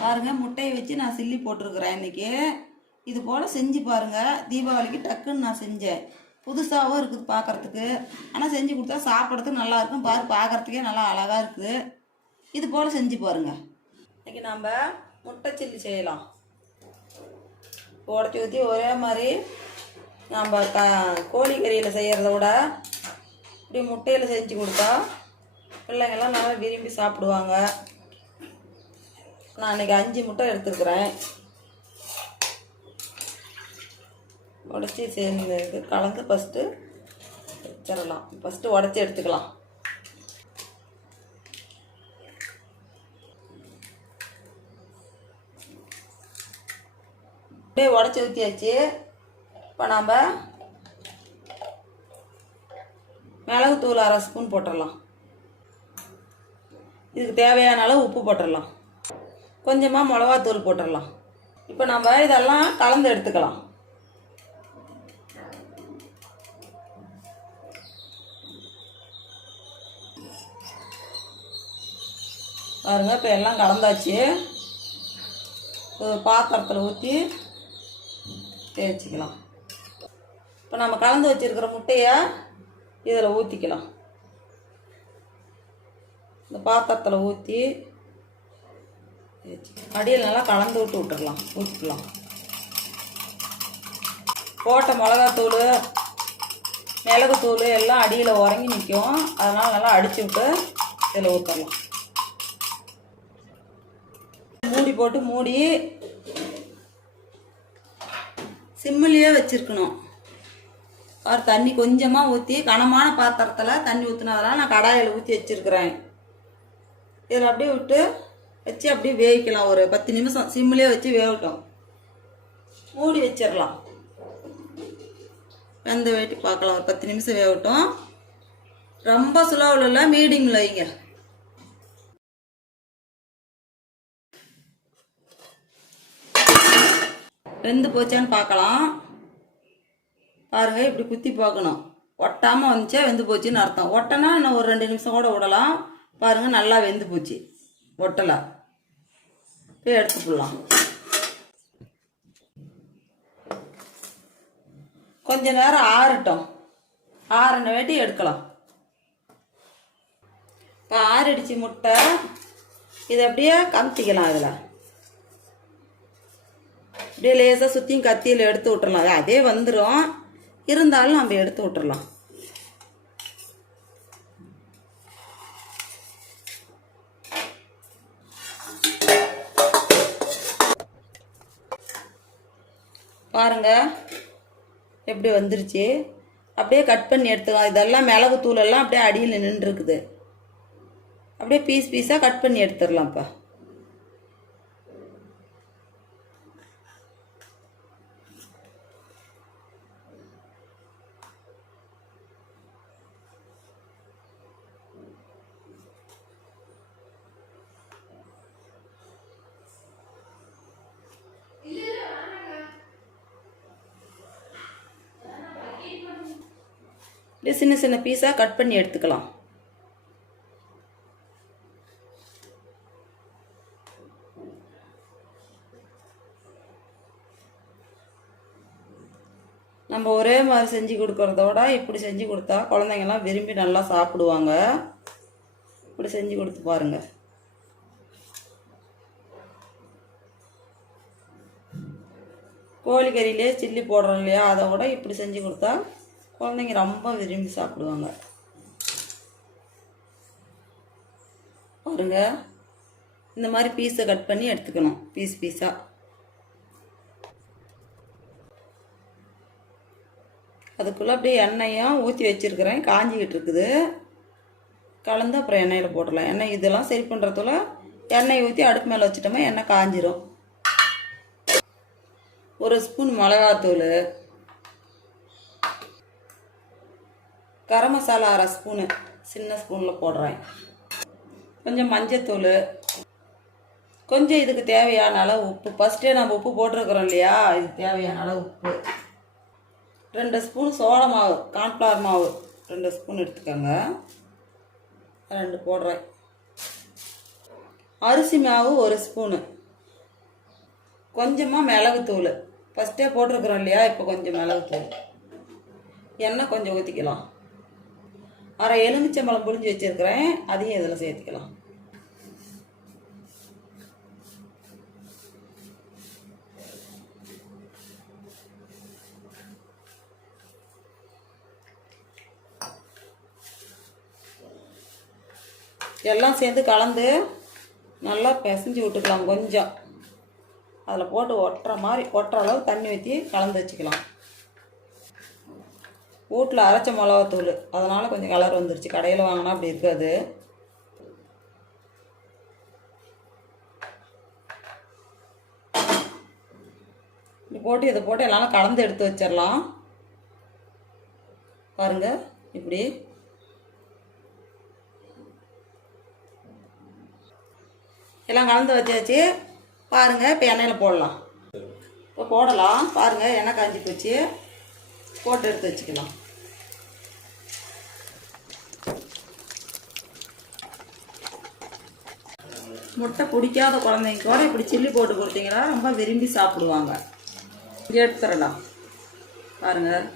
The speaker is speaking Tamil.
பாருங்க, முட்டையை வச்சு நான் சில்லி போட்டிருக்கிறேன் இன்னைக்கு. இது போல் செஞ்சு பாருங்கள். தீபாவளிக்கு டக்குன்னு நான் செஞ்சேன். புதுசாகவும் இருக்குது பார்க்குறதுக்கு. ஆனால் செஞ்சு கொடுத்தா சாப்பிட்றதுக்கு நல்லாயிருக்கும். பார்க்குறதுக்கே நல்லா அழகாக இருக்குது. இது போல் செஞ்சு பாருங்கள். இன்றைக்கி நம்ம முட்டை சில்லி செய்யலாம். உடச்சி ஊற்றி ஒரே மாதிரி நம்ம கோழிக்கறியில் செய்கிறத விட இப்படி முட்டையில் செஞ்சு கொடுத்தா பிள்ளைங்கள்லாம் நல்லா விரும்பி சாப்பிடுவாங்க. நான் இன்றைக்கி 5 முட்டை எடுத்துருக்குறேன். உடச்சி சேர்ந்து கலந்து ஃபஸ்ட்டு வச்சிடலாம். ஃபஸ்ட்டு உடச்சி எடுத்துக்கலாம். அப்படியே உடச்சி ஊற்றியாச்சு. இப்போ நம்ம மிளகுத்தூள் 1/2 ஸ்பூன் போட்டுடலாம். இதுக்கு தேவையான அளவு உப்பு போட்டுடலாம். கொஞ்சமாக மிளகாத்தூள் போட்டுடலாம். இப்போ நம்ம இதெல்லாம் கலந்து எடுத்துக்கலாம். பாருங்கள், இப்போ எல்லாம் கலந்தாச்சு. ஒரு பாத்திரத்தில் ஊற்றி தேய்ச்சிக்கலாம். இப்போ நம்ம கலந்து வச்சுருக்கிற முட்டையை இதில் ஊற்றிக்கலாம். இந்த பாத்திரத்தில் ஊற்றி அடியில் நல்லா கலந்து விட்டுடலாம். ஊற்றிக்கலாம். போட்ட மிளகாத்தூள் மிளகுத்தூள் எல்லாம் அடியில் உறங்கி நிற்கும். அதனால் நல்லா அடித்து விட்டு இதில் ஊற்றலாம். மூடி போட்டு மூடி சிம்மிலேயே வச்சுருக்கணும். தண்ணி கொஞ்சமாக ஊற்றி கனமான பாத்திரத்தில் தண்ணி ஊற்றினதெல்லாம் நான் கடாயில் ஊற்றி வச்சுருக்கிறேன். இதில் அப்படியே விட்டு வச்சு அப்படியே வேவிக்கலாம். ஒரு 10 நிமிஷம் சிம்மிலே வச்சு வேகட்டும். மூடி வச்சிடலாம். வெந்த வேட்டி பார்க்கலாம். ஒரு 10 நிமிஷம் வேகட்டும். ரொம்ப ஸ்லோவில் இல்லை, மீடியமில் வைங்க. வெந்து போச்சான்னு பார்க்கலாம். பாருங்கள், இப்படி குத்தி பார்க்கணும். ஒட்டாமல் வந்துச்சா வெந்து போச்சுன்னு அர்த்தம். ஒட்டனா இன்னும் ஒரு 2 நிமிஷம் கூட விடலாம். பாருங்கள், நல்லா வெந்து போச்சு. ஒட்டலை. போய் எடுத்துக்கலாம். கொஞ்ச நேரம் ஆறட்டும். ஆறின வேட்டி எடுக்கலாம். இப்போ ஆறிடுச்சு முட்டை. இதை அப்படியே கமுத்திக்கலாம். இதில் அப்படியே லேசாக சுற்றியும் கத்தியில் எடுத்து விட்டுறலாம். அதே வந்துடும், இருந்தாலும் நம்ம எடுத்து விட்டுறலாம். பாருங்க, எப்படி வந்துருச்சு. அப்படியே கட் பண்ணி எடுத்துக்கலாம். இதெல்லாம் மிளகுத்தூள் எல்லாம் அப்படியே அடியில் நின்றுருக்குது. அப்படியே பீஸ் பீஸாக கட் பண்ணி எடுத்துடலாம். இப்போ இப்படியே சின்ன சின்ன பீஸாக கட் பண்ணி எடுத்துக்கலாம். நம்ம ஒரே மாதிரி செஞ்சு கொடுக்கறதோட இப்படி செஞ்சு கொடுத்தா குழந்தைங்கள்லாம் விரும்பி நல்லா சாப்பிடுவாங்க. இப்படி செஞ்சு கொடுத்து பாருங்கள். கோழிக்கறியிலே சில்லி போடுறோம் இல்லையா, அதை விட இப்படி செஞ்சு கொடுத்தா குழந்தைங்க ரொம்ப விரும்பி சாப்பிடுவாங்க. பாருங்க, இந்த மாதிரி பீஸை கட் பண்ணி எடுத்துக்கணும். பீஸ் பீஸாக. அதுக்குள்ளே அப்படியே எண்ணெயும் ஊற்றி வச்சுருக்கிறேன். காஞ்சிக்கிட்டு இருக்குது. கலந்து அப்புறம் எண்ணெயில் போட்டுடலாம். எண்ணெய் இதெல்லாம் சரி பண்ணுறதுல எண்ணெய் ஊற்றி அடுப்பு மேலே வச்சுட்டோமா எண்ணெய் காஞ்சிரும். 1 ஸ்பூன் மிளகாத்தூள், கரம் மசாலா 1/2 ஸ்பூனு சின்ன ஸ்பூனில் போடுறேன். கொஞ்சம் மஞ்சத்தூள், கொஞ்சம் இதுக்கு தேவையான அளவு உப்பு. ஃபஸ்ட்டே நம்ம உப்பு போட்டிருக்கிறோம் இல்லையா, இதுக்கு தேவையான அளவு உப்பு. 2 ஸ்பூன் சோள மாவு, கார்ன்ஃப்ளவர் மாவு 2 ஸ்பூன் எடுத்துக்கோங்க. 2 போடுறேன். அரிசி மாவு 1 ஸ்பூனு. கொஞ்சமாக மிளகுத்தூள் ஃபஸ்ட்டே போட்டிருக்குறோம் இல்லையா, இப்போ கொஞ்சம் மிளகுத்தூள், எண்ணெய் கொஞ்சம் ஊற்றிக்கலாம். அரை எலுமிச்சம்பழம் புழிஞ்சு வச்சுருக்கிறேன், அதையும் இதில் சேர்த்துக்கலாம். எல்லாம் சேர்த்து கலந்து நல்லா பிசைஞ்சு விட்டுக்கலாம். கொஞ்சம் அதில் போட்டு ஒட்டுற அளவு தண்ணி ஊற்றி கலந்து வச்சுக்கலாம். வீட்டில் அரைச்ச மிளகாத்தூள், அதனால் கொஞ்சம் கலர் வந்துருச்சு. கடையில் வாங்கினா அப்படி இருக்காது. இதை போட்டு எல்லாம் கலந்து எடுத்து வச்சிடலாம். பாருங்கள், இப்படி எல்லாம் கலந்து வச்சாச்சு. பாருங்கள், இப்போ எண்ணெயில் போடலாம். இப்போ போடலாம். பாருங்கள், எண்ணெய் காஞ்சி போச்சு. போட்டு எடுத்து வச்சுக்கலாம். முட்டை பிடிக்காத குழந்தைங்க கூட இப்படி சில்லி போட்டு கொடுத்தீங்கன்னா ரொம்ப விரும்பி சாப்பிடுவாங்க. எடுத்துடலாம். பாருங்கள்.